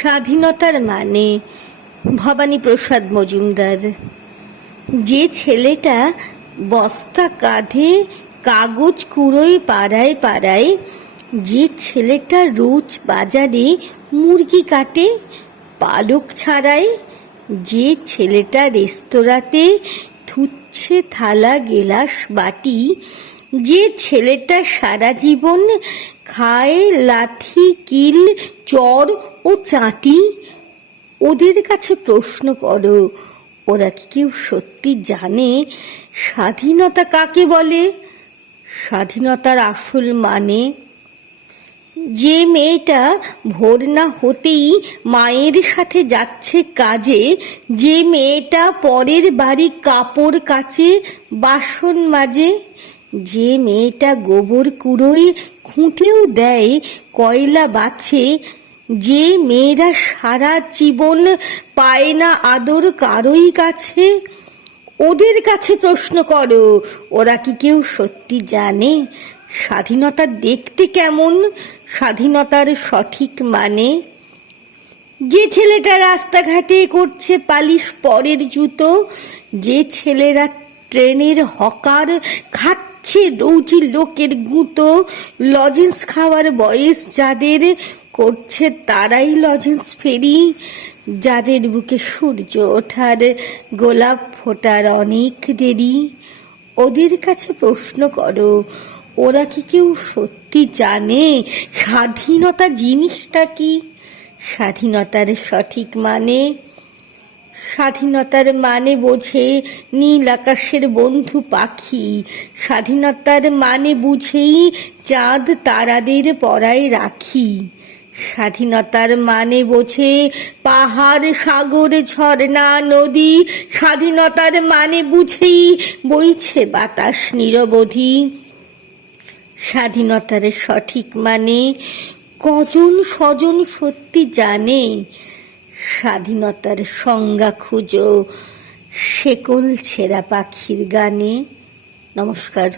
স্বাধীনতার মানে ভবানী প্রসাদ মজুমদার। যে ছেলেটা বস্তা কাঁধে কাগজ কুড়োয় পাড়ায় পাড়ায়, যে ছেলেটা রোজ বাজারে মুরগি কাটে পালক ছাড়ায়, যে ছেলেটা রেস্তোরাঁতে ধুচ্ছে থালা গেলাস বাটি, যে ছেলেটা সারা জীবন খায় লাথি কিল চর ও চাটি, ওদের কাছে প্রশ্ন করো, ওরা কি কেউ সত্যি জানে স্বাধীনতা কাকে বলে? স্বাধীনতার আসল মানে? যে মেয়েটা ভোর না হতেই মায়ের সাথে যাচ্ছে কাজে, যে মেয়েটা পরের বাড়ি কাপড় কাচে বাসন মাজে, যে মেয়েটা গোবর কুড়োয় খুঁটেও দেয় কয়লা বাছে, যে মেয়েরা সারা জীবন পায় না আদর কারোই কাছে, ওদের কাছে প্রশ্ন করো, ওরা কি কেউ সত্যি জানে স্বাধীনতা দেখতে কেমন, স্বাধীনতার সঠিক মানে? যে ছেলেটা রাস্তাঘাটে করছে পালিশ পরের জুতো, যে ছেলেরা ট্রেনের হকার খাচ্ছে রৌজি লোকের গুঁতো, লজেন্স খাওয়ার বয়স যাদের করছে তারাই লজেন্স ফেরি, যাদের বুকে সূর্য ওঠার গোলাপ ফোটার অনেক দেরি, ওদের কাছে প্রশ্ন করো, ওরা কি কেউ সত্যি জানে স্বাধীনতা জিনিসটা কি, স্বাধীনতার সঠিক মানে? স্বাধীনতার মানে বোঝে নীল আকাশের বন্ধু পাখি, স্বাধীনতার মানে বুঝেই চাঁদ তারাদের পরায় রাখি, স্বাধীনতার মানে বোঝে পাহাড় সাগর ঝর্ণা নদী, স্বাধীনতার মানে বুঝেই বইছে বাতাস নিরবধি। স্বাধীনতার সঠিক মানে কজন স্বজন সত্যি জানে? স্বাধীনতার সংজ্ঞা খুঁজো শেকল ছেঁড়া পাখির গানে। নমস্কার।